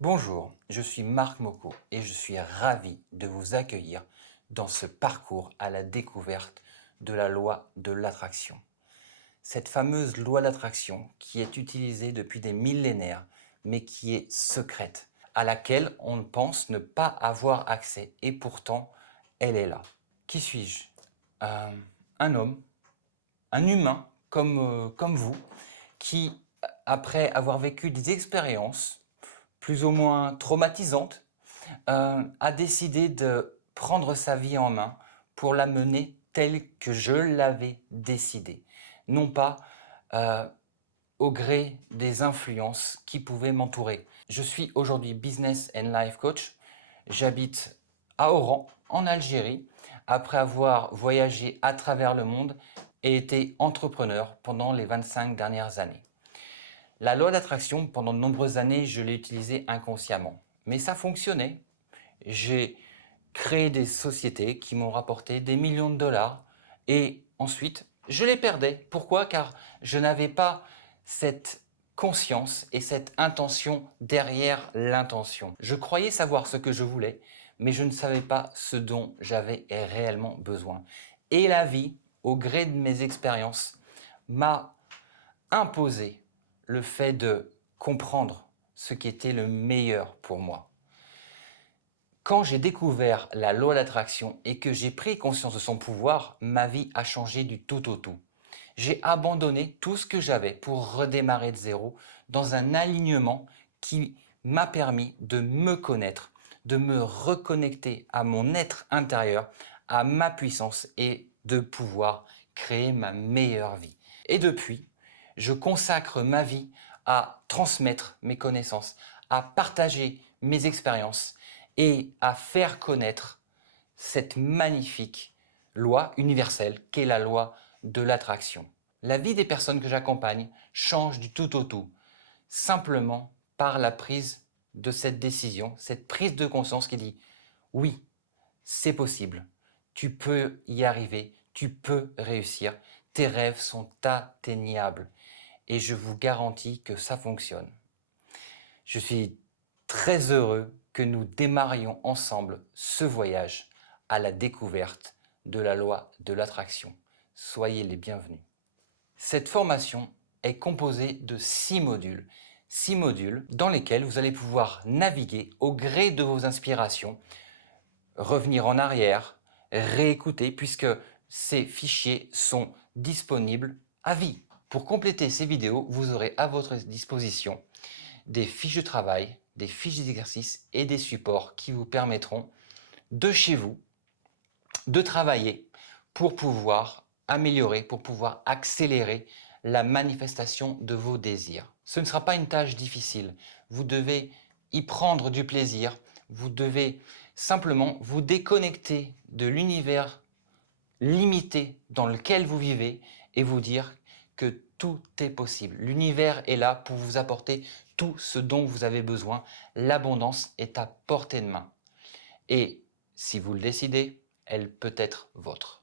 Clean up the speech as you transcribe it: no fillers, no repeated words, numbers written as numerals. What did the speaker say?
Bonjour, je suis Marc Mocco et je suis ravi de vous accueillir dans ce parcours à la découverte de la loi de l'attraction. Cette fameuse loi d'attraction qui est utilisée depuis des millénaires mais qui est secrète, à laquelle on pense ne pas avoir accès et pourtant elle est là. Qui suis-je? Un homme, un humain comme vous qui, après avoir vécu des expériences plus ou moins traumatisante, a décidé de prendre sa vie en main pour la mener telle que je l'avais décidé. Non pas au gré des influences qui pouvaient m'entourer. Je suis aujourd'hui Business and Life Coach. J'habite à Oran, en Algérie, après avoir voyagé à travers le monde et été entrepreneur pendant les 25 dernières années. La loi d'attraction, pendant de nombreuses années, je l'ai utilisée inconsciemment. Mais ça fonctionnait. J'ai créé des sociétés qui m'ont rapporté des millions de dollars et ensuite, je les perdais. Pourquoi? Car je n'avais pas cette conscience et cette intention derrière l'intention. Je croyais savoir ce que je voulais, mais je ne savais pas ce dont j'avais réellement besoin. Et la vie, au gré de mes expériences, m'a imposé le fait de comprendre ce qui était le meilleur pour moi. Quand j'ai découvert la loi d'attraction et que j'ai pris conscience de son pouvoir, ma vie a changé du tout au tout. J'ai abandonné tout ce que j'avais pour redémarrer de zéro dans un alignement qui m'a permis de me connaître, de me reconnecter à mon être intérieur, à ma puissance et de pouvoir créer ma meilleure vie. Et depuis, je consacre ma vie à transmettre mes connaissances, à partager mes expériences et à faire connaître cette magnifique loi universelle qu'est la loi de l'attraction. La vie des personnes que j'accompagne change du tout au tout, simplement par la prise de cette décision, cette prise de conscience qui dit oui, c'est possible, tu peux y arriver, tu peux réussir, tes rêves sont atteignables et je vous garantis que ça fonctionne. Je suis très heureux que nous démarrions ensemble ce voyage à la découverte de la loi de l'attraction. Soyez les bienvenus. Cette formation est composée de 6 modules. 6 modules dans lesquels vous allez pouvoir naviguer au gré de vos inspirations, revenir en arrière, réécouter puisque ces fichiers sont disponibles à vie. Pour compléter ces vidéos, vous aurez à votre disposition des fiches de travail, des fiches d'exercice et des supports qui vous permettront de chez vous de travailler pour pouvoir améliorer, pour pouvoir accélérer la manifestation de vos désirs. Ce ne sera pas une tâche difficile. Vous devez y prendre du plaisir. Vous devez simplement vous déconnecter de l'univers limité dans lequel vous vivez et vous dire que tout est possible. L'univers est là pour vous apporter tout ce dont vous avez besoin. L'abondance est à portée de main. Et si vous le décidez, elle peut être vôtre.